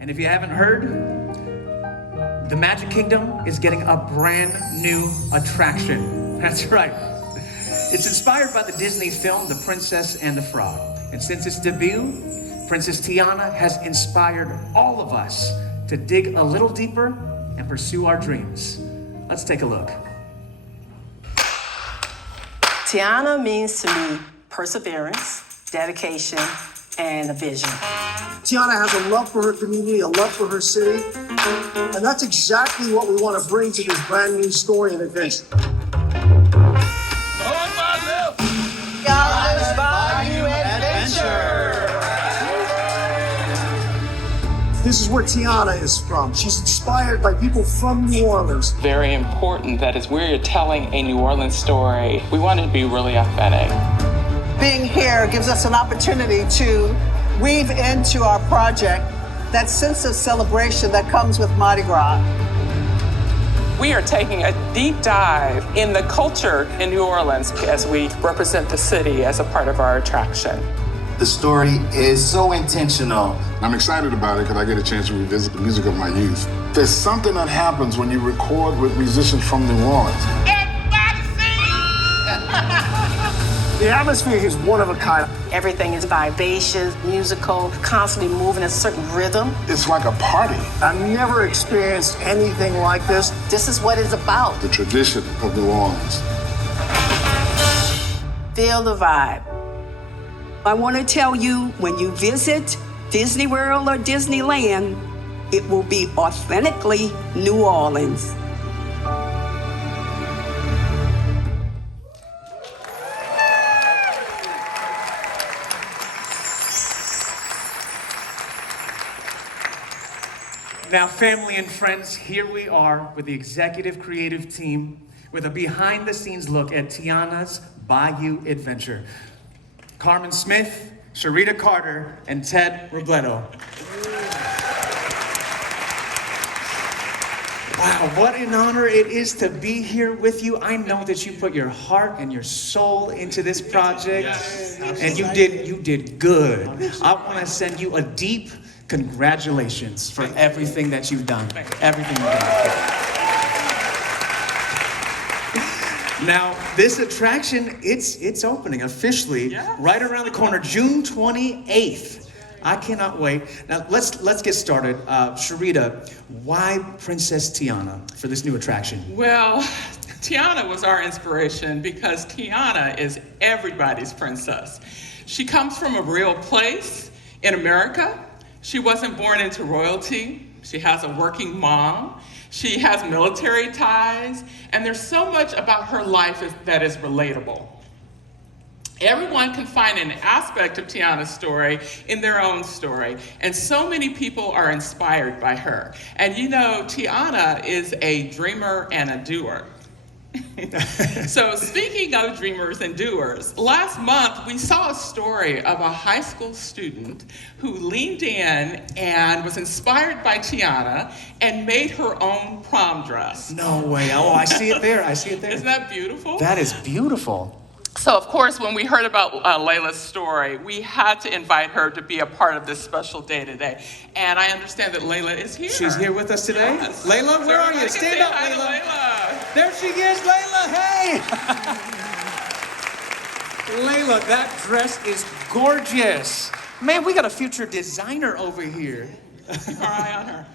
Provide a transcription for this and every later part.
And if you haven't heard, the Magic Kingdom is getting a brand new attraction. That's right. It's inspired by the Disney film, The Princess and the Frog. And since its debut, Princess Tiana has inspired all of us to dig a little deeper and pursue our dreams. Let's take a look. Tiana means to me perseverance, dedication, and a vision. Tiana has a love for her community, a love for her city, and that's exactly what we want to bring to this brand new story and adventure. Bayou Adventure! This is where Tiana is from. She's inspired by people from New Orleans. Very important that as we're telling a New Orleans story, we want it to be really authentic. Being here gives us an opportunity to weave into our project that sense of celebration that comes with Mardi Gras. We are taking a deep dive in the culture in New Orleans as we represent the city as a part of our attraction. The story is so intentional. I'm excited about it because I get a chance to revisit the music of my youth. There's something that happens when you record with musicians from New Orleans. The atmosphere is one of a kind. Everything is vivacious, musical, constantly moving a certain rhythm. It's like a party. I've never experienced anything like this. This is what it's about. The tradition of New Orleans. Feel the vibe. I want to tell you, when you visit Disney World or Disneyland, it will be authentically New Orleans. Now, family and friends, here we are with the executive creative team with a behind-the-scenes look at Tiana's Bayou Adventure. Carmen Smith, Charita Carter, and Ted Robledo. Wow, what an honor it is to be here with you. I know that you put your heart and your soul into this project, and you did good. I want to send you a deep congratulations for everything that you've done. Everything you've done. Now, this attraction, it's opening officially right around the corner, June 28th. I cannot wait. Now, let's get started. Charita, why Princess Tiana for this new attraction? Well, Tiana was our inspiration because Tiana is everybody's princess. She comes from a real place in America. She wasn't born into royalty. She has a working mom. She has military ties, and there's so much about her life that is relatable. Everyone can find an aspect of Tiana's story in their own story, and so many people are inspired by her. And you know, Tiana is a dreamer and a doer. So speaking of dreamers and doers, last month we saw a story of a high school student who leaned in and was inspired by Tiana and made her own prom dress. No way. Oh, I see it there. I see it there. Isn't that beautiful? That is beautiful. So, of course, when we heard about Layla's story, we had to invite her to be a part of this special day today. And I understand that Layla is here. She's here with us today. Yes. Layla, where are you? Stand up, Layla. There she is, Layla. Hey! Layla, that dress is gorgeous. Man, we got a future designer over here. Keep our eye on her.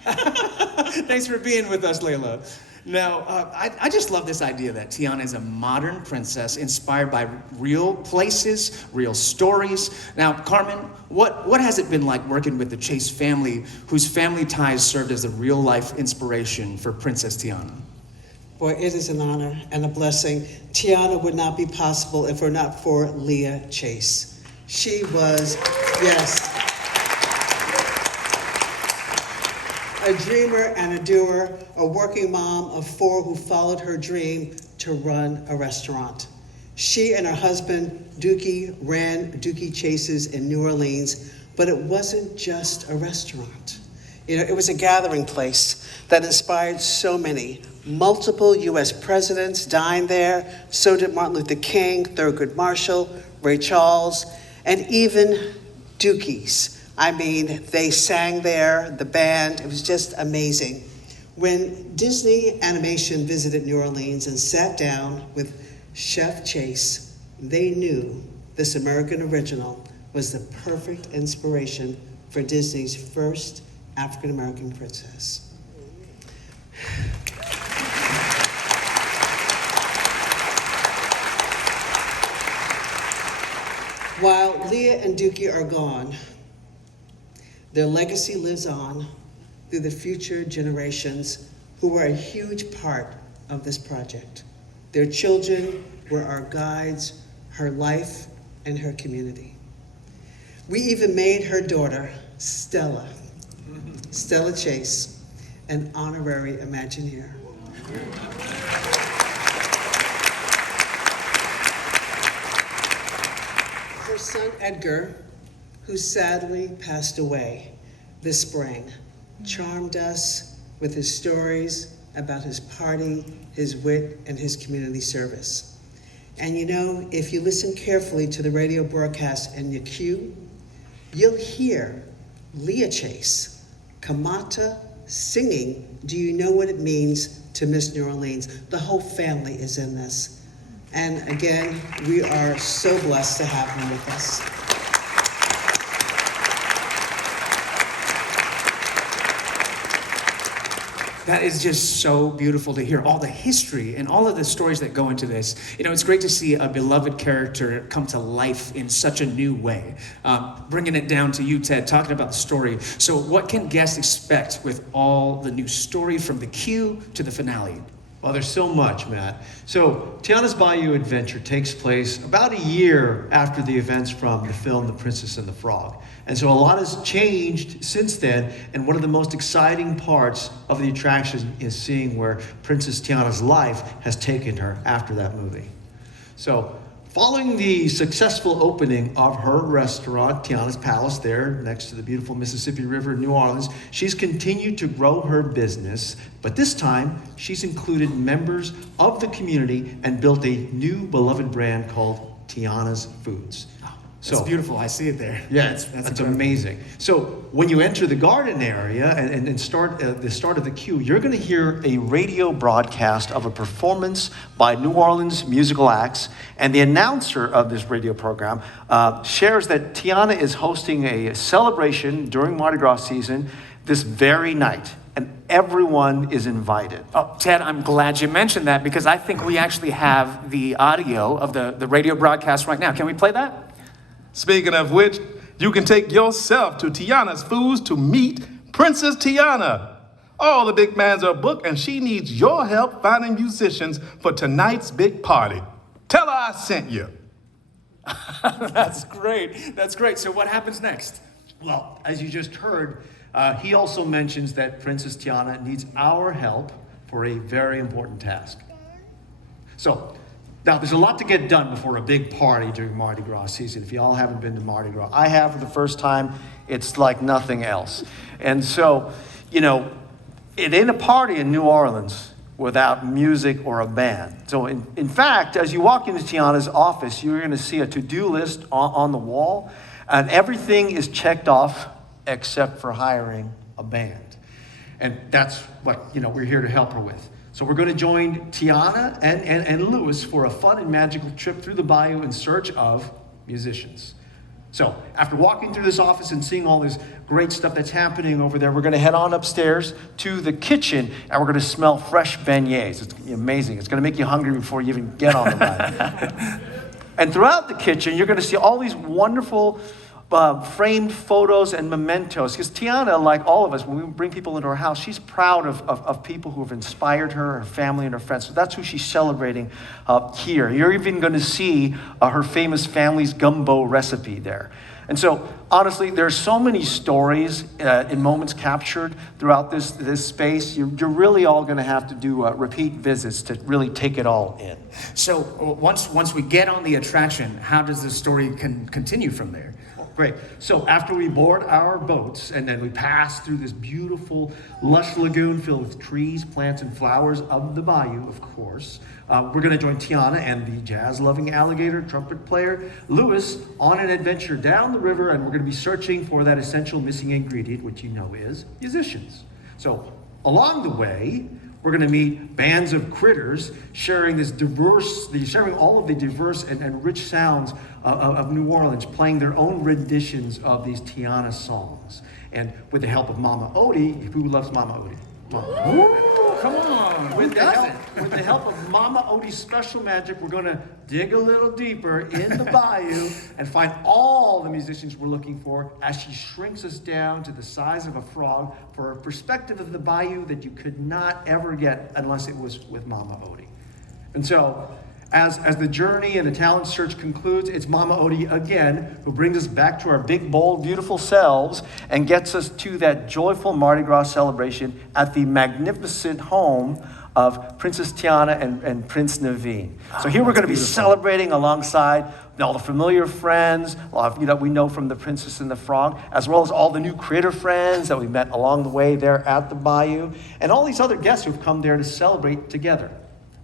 Thanks for being with us, Layla. Now, I just love this idea that Tiana is a modern princess inspired by real places, real stories. Now, Carmen, what has it been like working with the Chase family, whose family ties served as a real-life inspiration for Princess Tiana? Boy, it is an honor and a blessing. Tiana would not be possible if it were not for Leah Chase. She was, yes, a dreamer and a doer, a working mom of 4 who followed her dream to run a restaurant. She and her husband, Dookie, ran Dookie Chase's in New Orleans, but it wasn't just a restaurant. You know, it was a gathering place that inspired so many. Multiple U.S. presidents dined there, so did Martin Luther King, Thurgood Marshall, Ray Charles, and even Dookies I mean, they sang there, the band, it was just amazing. When Disney Animation visited New Orleans and sat down with Chef Chase, they knew this American original was the perfect inspiration for Disney's first African-American princess. While Leah and Dookie are gone, their legacy lives on through the future generations who were a huge part of this project. Their children were our guides, her life, and her community. We even made her daughter, Stella Chase, an honorary Imagineer. Her son, Edgar, who sadly passed away this spring, charmed us with his stories about his party, his wit, and his community service. And you know, if you listen carefully to the radio broadcast in your queue, you'll hear Leah Chase, Kamata, singing Do You Know What It Means to Miss New Orleans. The whole family is in this. And again, we are so blessed to have him with us. That is just so beautiful to hear all the history and all of the stories that go into this. You know, it's great to see a beloved character come to life in such a new way. Bringing it down to you, Ted, talking about the story. So what can guests expect with all the new story from the queue to the finale? Well, there's so much, Matt. So Tiana's Bayou adventure takes place about a year after the events from the film The Princess and the Frog. And so a lot has changed since then, and one of the most exciting parts of the attraction is seeing where Princess Tiana's life has taken her after that movie. So following the successful opening of her restaurant, Tiana's Palace, there next to the beautiful Mississippi River in New Orleans, she's continued to grow her business, but this time she's included members of the community and built a new beloved brand called Tiana's Foods. That's beautiful. I see it there. Yeah, that's amazing. So when you enter the garden area and start the start of the queue, you're going to hear a radio broadcast of a performance by New Orleans musical acts. And the announcer of this radio program shares that Tiana is hosting a celebration during Mardi Gras season this very night. And everyone is invited. Oh, Ted, I'm glad you mentioned that because I think we actually have the audio of the radio broadcast right now. Can we play that? Speaking of which, you can take yourself to Tiana's Foods to meet Princess Tiana. All the big bands are booked and she needs your help finding musicians for tonight's big party. Tell her I sent you. That's great. That's great. So what happens next? Well, as you just heard, he also mentions that Princess Tiana needs our help for a very important task. So, now, there's a lot to get done before a big party during Mardi Gras season. If you all haven't been to Mardi Gras, I have for the first time. It's like nothing else. And so, you know, it ain't a party in New Orleans without music or a band. So, in fact, as you walk into Tiana's office, you're going to see a to-do list on the wall, and everything is checked off except for hiring a band. And that's what, you know, we're here to help her with. So we're going to join Tiana and Louis for a fun and magical trip through the bayou in search of musicians. So after walking through this office and seeing all this great stuff that's happening over there, we're going to head on upstairs to the kitchen and we're going to smell fresh beignets. It's going to be amazing. It's going to make you hungry before you even get on the ride. And throughout the kitchen, you're going to see all these wonderful framed photos and mementos. Because Tiana, like all of us, when we bring people into her house, she's proud of people who have inspired her, her family, and her friends. So that's who she's celebrating here. You're even going to see her famous family's gumbo recipe there. And so, honestly, there's so many stories and moments captured throughout this space. You're really all going to have to do repeat visits to really take it all in. So once we get on the attraction, how does the story continue from there? Great. So after we board our boats and then we pass through this beautiful, lush lagoon filled with trees, plants, and flowers of the bayou, of course, we're going to join Tiana and the jazz-loving alligator trumpet player Louis on an adventure down the river, and we're going to be searching for that essential missing ingredient, which you know is musicians. So along the way, we're going to meet bands of critters sharing all of the diverse and rich sounds of New Orleans, playing their own renditions of these Tiana songs. And with the help of Mama Odie, who loves Mama Odie? Ooh, come on, With the help of Mama Odie's special magic, we're going to dig a little deeper in the bayou and find all the musicians we're looking for as she shrinks us down to the size of a frog for a perspective of the bayou that you could not ever get unless it was with Mama Odie. And so, as the journey and the talent search concludes, it's Mama Odie again who brings us back to our big, bold, beautiful selves and gets us to that joyful Mardi Gras celebration at the magnificent home of Princess Tiana and Prince Naveen. So here we're going to be celebrating alongside all the familiar friends we know from The Princess and the Frog, as well as all the new critter friends that we met along the way there at the bayou, and all these other guests who've come there to celebrate together.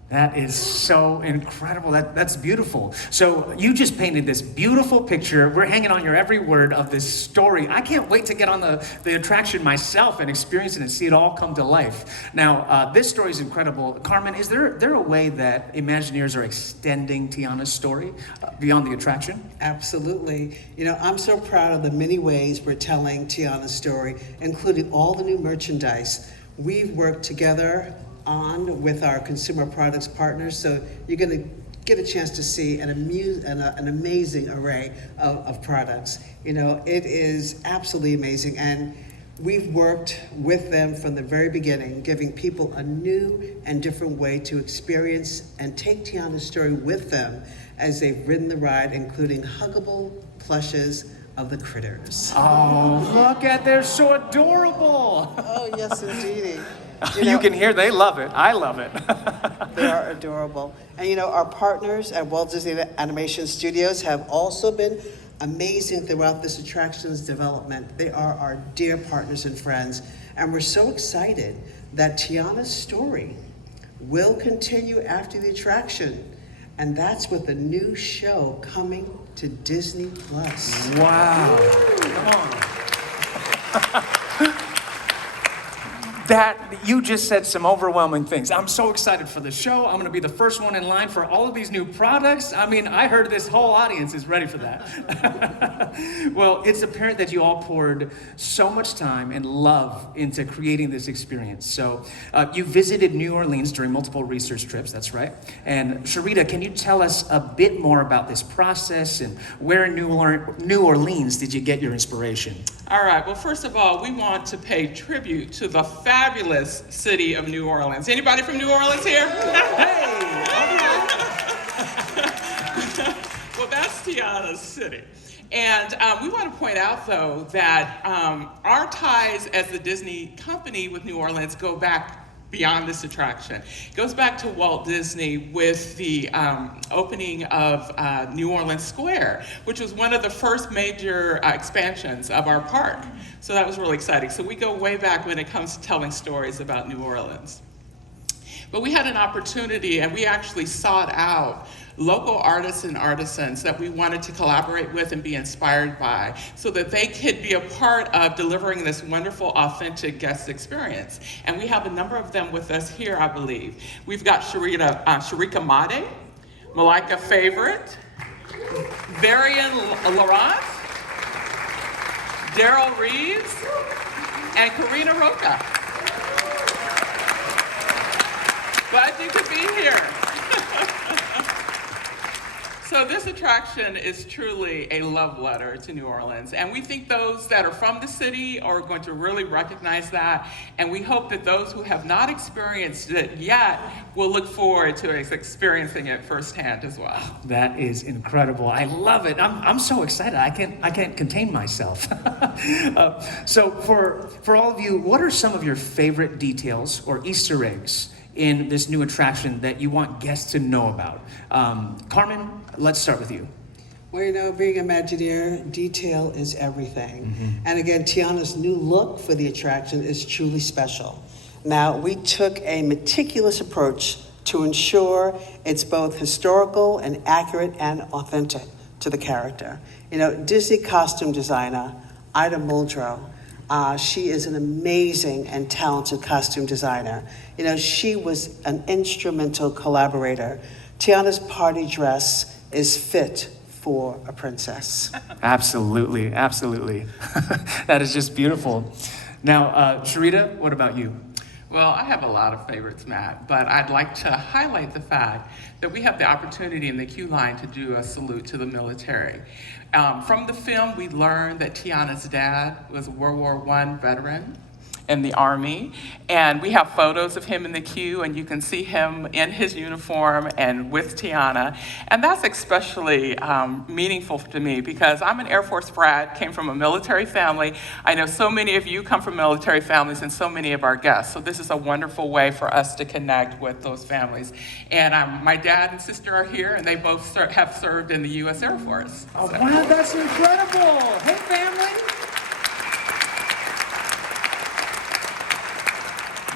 That is so incredible. That's beautiful. So you just painted this beautiful picture. We're hanging on your every word of this story. I can't wait to get on the attraction myself and experience it and see it all come to life. Now, this story is incredible. Carmen, is there a way that Imagineers are extending Tiana's story beyond the attraction? Absolutely. You know, I'm so proud of the many ways we're telling Tiana's story, including all the new merchandise. We've worked together with our consumer products partners, so you're going to get a chance to see an amazing array of products. You know, it is absolutely amazing, and we've worked with them from the very beginning, giving people a new and different way to experience and take Tiana's story with them as they've ridden the ride, including huggable plushes of the critters. Oh, look at, they're so adorable. Oh, yes, indeed. You can hear they love it. I love it. They are adorable. And you know, our partners at Walt Disney Animation Studios have also been amazing throughout this attraction's development. They are our dear partners and friends. And we're so excited that Tiana's story will continue after the attraction. And that's with a new show coming to Disney Plus. Wow. Come on. That, you just said some overwhelming things. I'm so excited for the show. I'm going to be the first one in line for all of these new products. I mean, I heard this whole audience is ready for that. Well, it's apparent that you all poured so much time and love into creating this experience. So you visited New Orleans during multiple research trips, that's right. And Charita, can you tell us a bit more about this process and where in New Orleans did you get your inspiration? All right, well, first of all, we want to pay tribute to the fabulous city of New Orleans. Anybody from New Orleans here? Hey! Well, that's Tiana's city. And we want to point out, though, that our ties as the Disney company with New Orleans go back beyond this attraction. It goes back to Walt Disney with the opening of New Orleans Square, which was one of the first major expansions of our park. So that was really exciting. So we go way back when it comes to telling stories about New Orleans. But we had an opportunity, and we actually sought out local artists and artisans that we wanted to collaborate with and be inspired by so that they could be a part of delivering this wonderful, authentic guest experience. And we have a number of them with us here, I believe. We've got Sharika Made, Malika Favorite, Varian Laurent, Daryl Reeves, and Karina Roca. Glad you could be here. So this attraction is truly a love letter to New Orleans, and we think those that are from the city are going to really recognize that, and we hope that those who have not experienced it yet will look forward to experiencing it firsthand as well. That is incredible. I love it. I'm so excited. I can't contain myself. So for all of you, what are some of your favorite details or Easter eggs in this new attraction that you want guests to know about? Carmen, let's start with you. Well, you know, being Imagineer, detail is everything. And again, Tiana's new look for the attraction is truly special. Now, we took a meticulous approach to ensure it's both historical and accurate and authentic to the character. You know, Disney costume designer, Ida Muldrow, she is an amazing and talented costume designer. You know, she was an instrumental collaborator. Tiana's party dress is fit for a princess. Absolutely, absolutely. That is just beautiful. Now, Charita, what about you? Well, I have a lot of favorites, Matt, but I'd like to highlight the fact that we have the opportunity in the queue line to do a salute to the military. From the film, we learned that Tiana's dad was a World War I veteran in the Army, and we have photos of him in the queue, and you can see him in his uniform and with Tiana, and that's especially meaningful to me because I'm an Air Force brat, came from a military family. I know so many of you come from military families and so many of our guests, so this is a wonderful way for us to connect with those families. And my dad and sister are here, and they both have served in the U.S. Air Force. Oh, wow, that's incredible. Hey, family.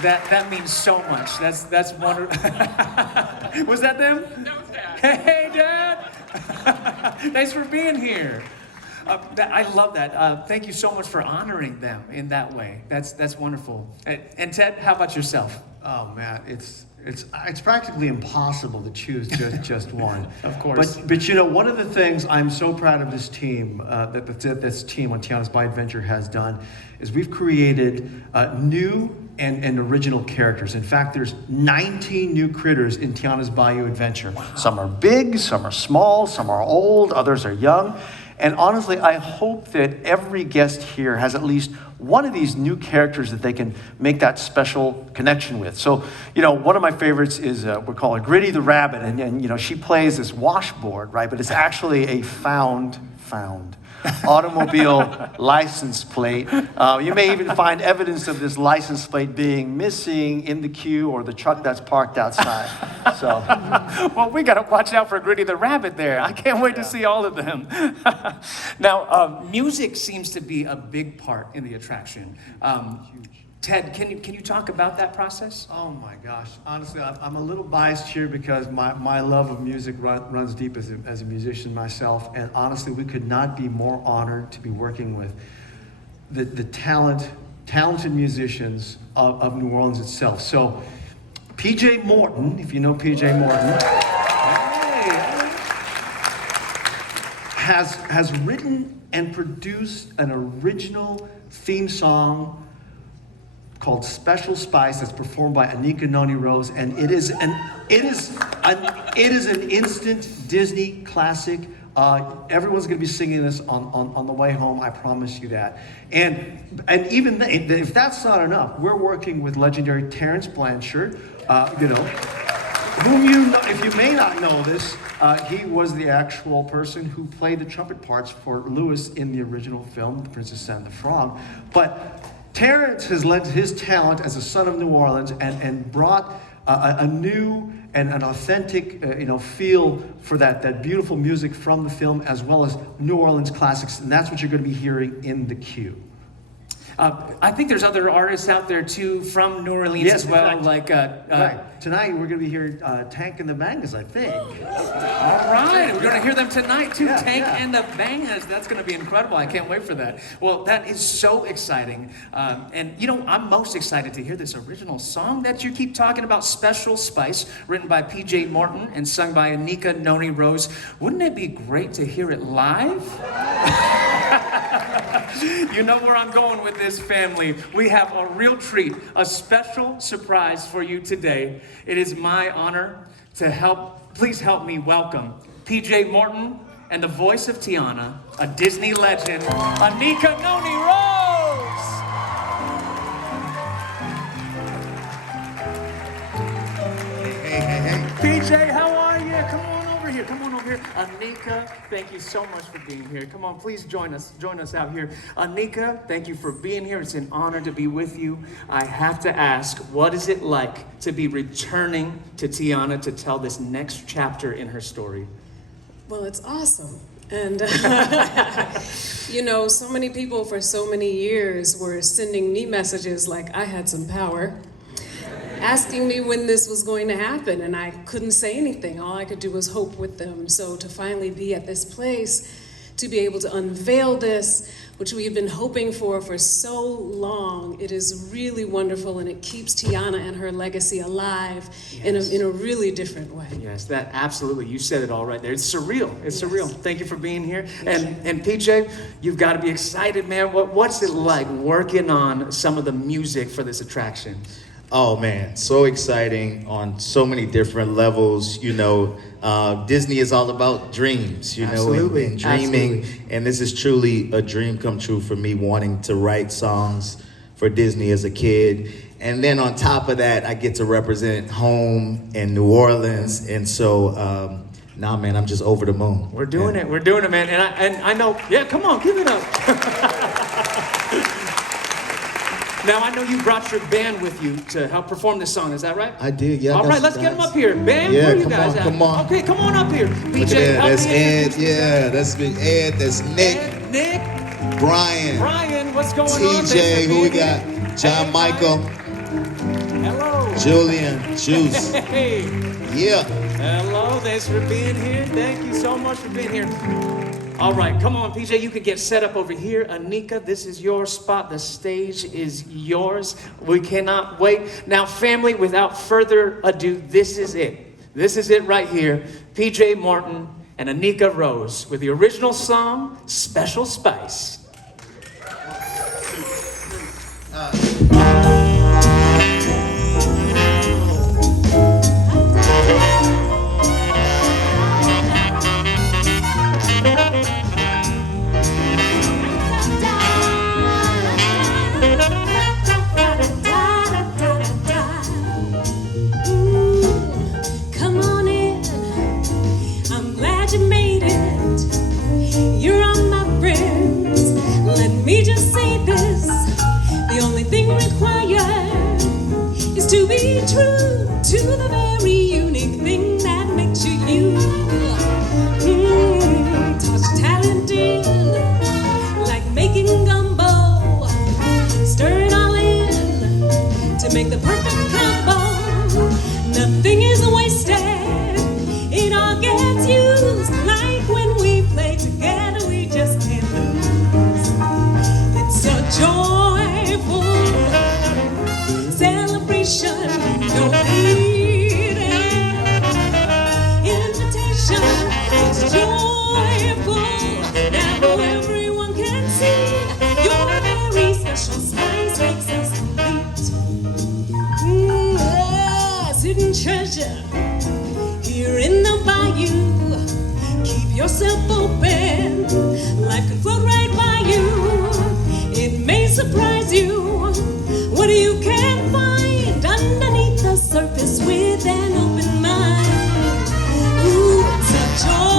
That means so much. That's wonderful. Was that them? That was Dad. Hey, Dad. Thanks for being here. I love that. Thank you so much for honoring them in that way. That's wonderful. And Ted, how about yourself? Oh, Matt, it's practically impossible to choose just one. Of course. But you know, one of the things I'm so proud of this team, this team on Tiana's Bayou Adventure has done, is we've created new and original characters. In fact, there's 19 new critters in Tiana's Bayou Adventure. Wow. Some are big, some are small, some are old, others are young. And honestly, I hope that every guest here has at least one of these new characters that they can make that special connection with. So, you know, one of my favorites is, we call her Gritty the Rabbit, and you know, she plays this washboard, right? But it's actually a found automobile license plate. You may even find evidence of this license plate being missing in the queue or the truck that's parked outside. So, well, we got to watch out for Gritty the Rabbit there. I can't wait to see all of them. Now, music seems to be a big part in the attraction. Ted, can you talk about that process? oh my gosh, honestly, I'm a little biased here because my love of music runs deep as a musician myself, and honestly, we could not be more honored to be working with the talented musicians of New Orleans itself. So, PJ Morton, if you know PJ Morton, has written and produced an original theme song called Special Spice that's performed by Anika Noni Rose, and it is an instant Disney classic. Everyone's going to be singing this on the way home. I promise you that. And even if that's not enough, we're working with legendary Terrence Blanchard. You know, whom you know, if you may not know this, he was the actual person who played the trumpet parts for Louis in the original film, The Princess and the Frog. But Terrence has lent his talent as a son of New Orleans and brought a new and an authentic feel for that beautiful music from the film, as well as New Orleans classics, and that's what you're going to be hearing in the queue. I think there's other artists out there too from New Orleans as well. Like right. Tonight we're going to be hearing Tank and the Bangas, I think. All right, we're going to hear them tonight too. Yeah, Tank yeah. and the Bangas. That's going to be incredible. I can't wait for that. Well, that is so exciting. And you know, I'm most excited to hear this original song that you keep talking about, Special Spice, written by PJ Morton and sung by Anika Noni Rose. Wouldn't it be great to hear it live? You know where I'm going with this, family. We have a real treat, a special surprise for you today. It is my honor to please help me welcome PJ Morton and the voice of Tiana, a Disney legend, Anika Noni Rose. Hey. PJ, how are you? Come on over here. Anika, thank you so much for being here. Come on, please join us out here. Anika, thank you for being here. It's an honor to be with you. I have to ask, what is it like to be returning to Tiana to tell this next chapter in her story? Well, it's awesome. And, you know, so many people for so many years were sending me messages like I had some power, asking me when this was going to happen, and I couldn't say anything. All I could do was hope with them. So to finally be at this place, to be able to unveil this, which we have been hoping for so long, it is really wonderful, and it keeps Tiana and her legacy alive in a really different way. Yes, that absolutely. You said it all right there. It's surreal. It's surreal. Thank you for being here. And PJ, you've got to be excited, man. What's it like working on some of the music for this attraction? Oh man, so exciting on so many different levels. You know, Disney is all about dreams, you know, and dreaming. Absolutely. And this is truly a dream come true for me, wanting to write songs for Disney as a kid. And then on top of that, I get to represent home in New Orleans. And so, nah, man, I'm just over the moon. We're doing it. We're doing it, man. And I know, yeah, come on, give it up. Now, I know you brought your band with you to help perform this song. Is that right? I did, yeah. All right, let's get them up here. Band, yeah, where are you guys at? Come on. Okay, come on up here. PJ, look at that. That's Ed, yeah. That's Big Ed. That's Nick. Ed, Nick. Brian. Brian, what's going on? TJ, who we got? John Michael. Hello. Julian. Juice. Hey. Yeah. Hello, thanks for being here. Thank you so much for being here. All right, come on, PJ, you can get set up over here. Anika, this is your spot. The stage is yours. We cannot wait. Now, family, without further ado, this is it. This is it right here. PJ Morton and Anika Rose with the original song, Special Spice. To be true to the very unique thing that makes you you. Toss talent in like making gumbo. Stir it all in to make the perfect combo. Nothing is wasted, it all gets used. Like when we play together, we just can't lose. It's a joyful celebration, no need invitation. It's joyful, now everyone can see your very special spice makes us complete. Hidden treasure here in the bayou. Keep yourself open, life can float right by you. It may surprise you what you can find underneath the surface with an open mind. Ooh, it's a joy.